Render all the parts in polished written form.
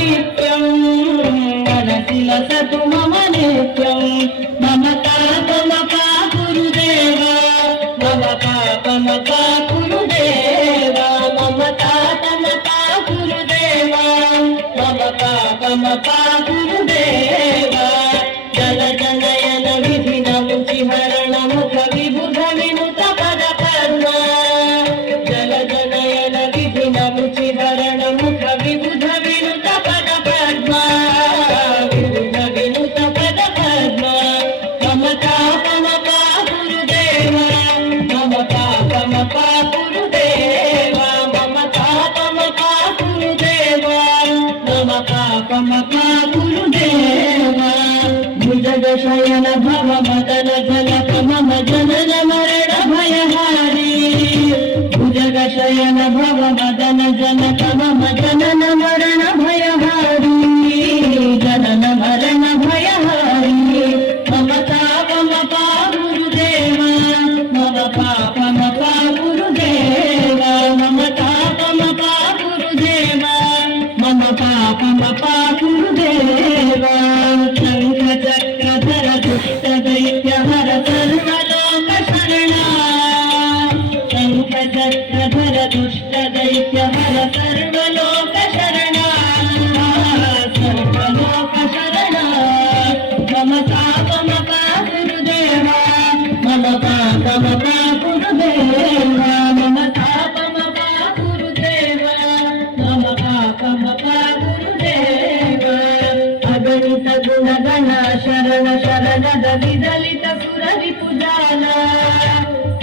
नित्यं मनसि लसतु मम नित्यं मम पापमपा गुरुदेवा मम पापमपा गुरुदेवा मम पापमपा गुरुदेवा मम पापमपा गुरुदेवा जल जनयन विधिनमुचि हरणमुख विबुध विनुत पद पद्मा जल जनयन विधिनमुचि हरणमुख विबुध विनुत पद पद्मा विबुध विनुत पद पद्मा मम पापमपा गुरुदेवा मम पापमपा गुरुदेवा मम पापमपा गुरुदेवा मम पापमपा गुरुदेवा भुजगशयन भव मदन जनक मम जनन मरण भयहारी भुजगशयन भव मदन जनक मम जनन मरण भयहारी जनन मरण भयहारी मम पापमपा गुरुदेवा मम पापमपा गुरुदेवा मम पापमपा गुरुदेवा मम पापमपा गुरुदेवा शङ्खचक्रधर दुष्टदैत्यहर सर्वलोक शरणा शङ्खचक्रधर दुष्टदैत्यहर सर्वलोक शरणा सर्वलोक शरणा मम पापमपा गुरुदेवा मम पापमपा गुरुदेवा मम पापमपा गुरुदेवा मम पापमपा गुरुदेवा अगणित गुणगण शरण शरणद विदलित सुररि पुजाಲ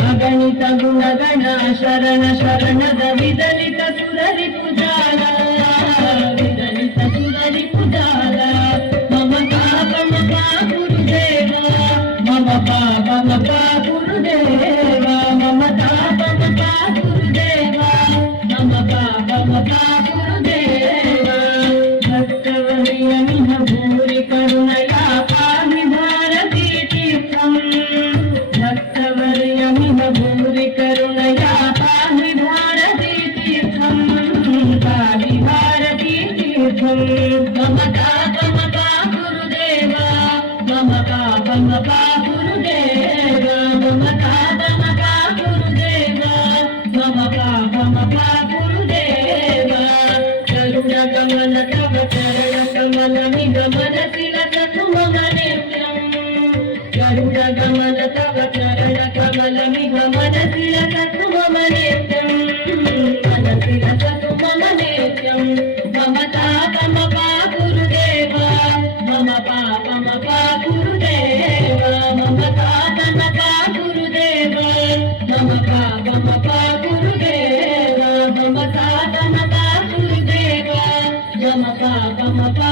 अगणित गुणगण शरण शरणद विदलित सुररि पुजाಲ विदलित सुररि पुजाಲ मम पापमपा गुरुदेवा मम पापमपा गुरुदेवा मम पापमपा गुरुदेवा मम पापमपा गुरुदेवा भक्तवर्यमिह भूरि करुणया पाहि भारती तीर्थं भक्तवर्यमिह भूरि करुणया पाहि भारती तीर्थं पाहि भारती तीर्थं मम पापमपा गुरुदेवा मम पापमपा गुरुदेवा मम पापमपा गुरुदेवा मम पापमपा गुरुदेवा करुणकमल तव चरणकमलमिह मनसि लसतु मम नित्यं करुणकमल तव चरणकमलमिह मनसि लसतु मम नित्यं मनसि लसतु मम नित्यं मम पापमपा गुरुदेवा मम पापमपा गुरुदेवा मम पापमपा गुरुदेवा मम पापमपा गुरुदेवा मम पापमपा गुरुदेवा मम पापमपा